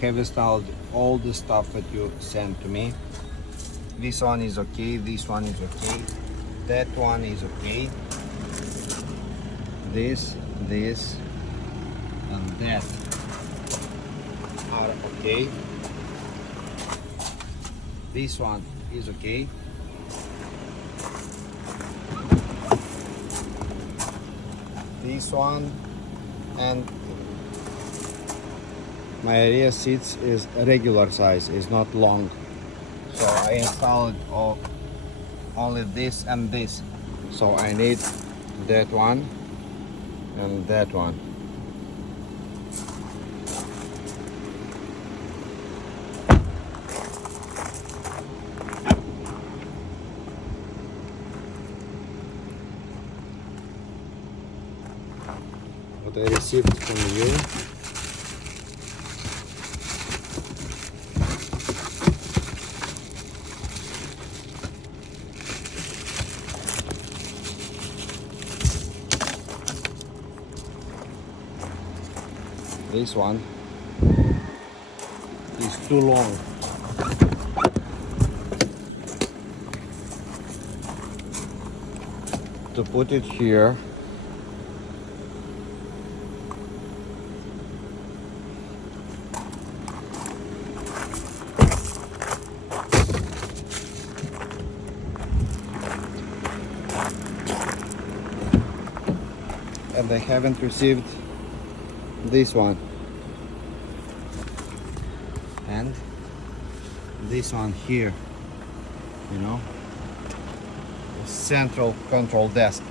have installed all the stuff that you sent to me. This one is okay, this one is okay, that one is okay, this, and that are okay. This one is okay. This one, and my rear seats is regular size, is not long. So I installed only this and this. So I need that one and that one. What I received from you. This one is too long. To put it here, and I haven't received this one and this one here, you know, the central control desk.